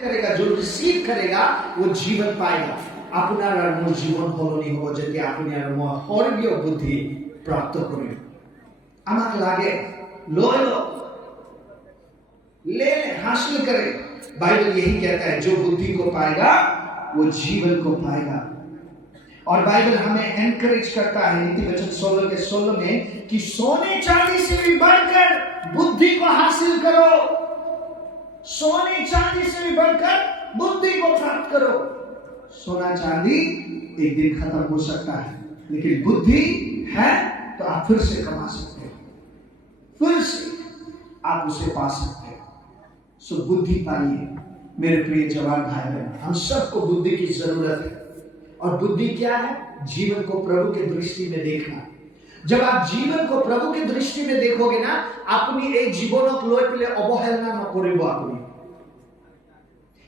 करेगा, जो रिसीव करेगा वो जीवन पाएगा। আপনার আর মোর জীবন সলনি হব যদি আপনি আর মই স্বর্গীয় বুদ্ধি প্রাপ্ত করি। আমাকে লাগে লয় लो, ले हासिल करे। बाइबल यही कहता है जो बुद्धि को पाएगा वो जीवन को पाएगा। और बाइबल हमें एनकरेज करता है नीति वचन 16 में कि सोने चांदी से भी बढ़कर बुद्धि को हासिल करो। सोने चांदी से भी बढ़कर बुद्धि को प्राप्त करो। सोना चांदी एक दिन खत्म हो सकता है, लेकिन बुद्धि है तो आप फिर से कमा सकते हो, फिर से आप उसे पा सकते हो। सो बुद्धि पाइए मेरे प्रिय जवान भाई बहन, हम सबको बुद्धि की जरूरत है। और बुद्धि क्या है? जीवन को प्रभु के दृष्टि में देखना। जब आप जीवन को प्रभु के दृष्टि में देखोगे ना, अपनी एक जीवनक লৈ পেলে অবহেলনা নকৰিব। আপুনি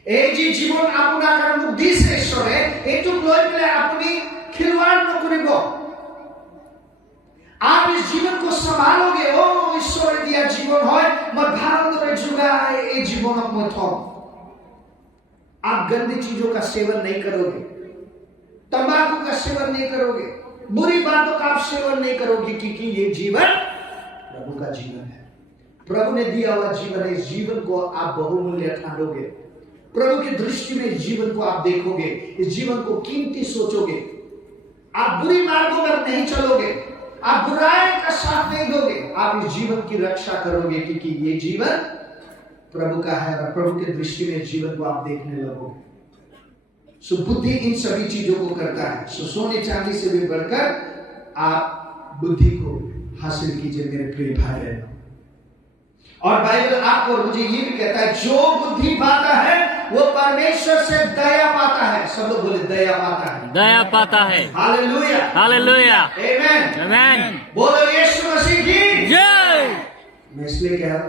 এই যে জীবন আপোনাৰ মোক দিছে ঈশ্বৰে, এইটোক লৈ পেলে আপুনি খিলৱাড় নকৰিব। आप इस जीवन को संभालोगे। ओ ईश्वर दिया जीवन है, मैं भारत में जुगाए ये जीवन में थम। आप गंदी चीजों का सेवन नहीं करोगे, तंबाकू का सेवन नहीं करोगे, बुरी बातों का आप सेवन नहीं करोगे, क्योंकि ये जीवन प्रभु का जीवन है। प्रभु ने दिया हुआ जीवन है। इस जीवन को आप बहुमूल्य ठानोगे। प्रभु की दृष्टि में इस जीवन को आप देखोगे, इस जीवन को कीमती सोचोगे। आप बुरी मार्गों पर नहीं चलोगे, आप बुराई का साथ नहीं दोगे, आप इस जीवन की रक्षा करोगे, क्योंकि ये जीवन प्रभु का है और प्रभु के दृष्टि में जीवन को आप देखने लगोगे। सो बुद्धि इन सभी चीजों को करता है। सो सोने चांदी से भी बढ़कर आप बुद्धि को हासिल कीजिए मेरे प्रिय भाई बहनों। और बाइबल आपको और मुझे ये भी कहता है जो बुद्धि पाता है वो परमेश्वर से दया पाता है। सब लोग बोले दया पाता है, दया पाता है। हालेलुया, हालेलुया, आमेन, आमेन। बोलो यीशु मसीह की जय। मैं इसलिए कह रहा हूं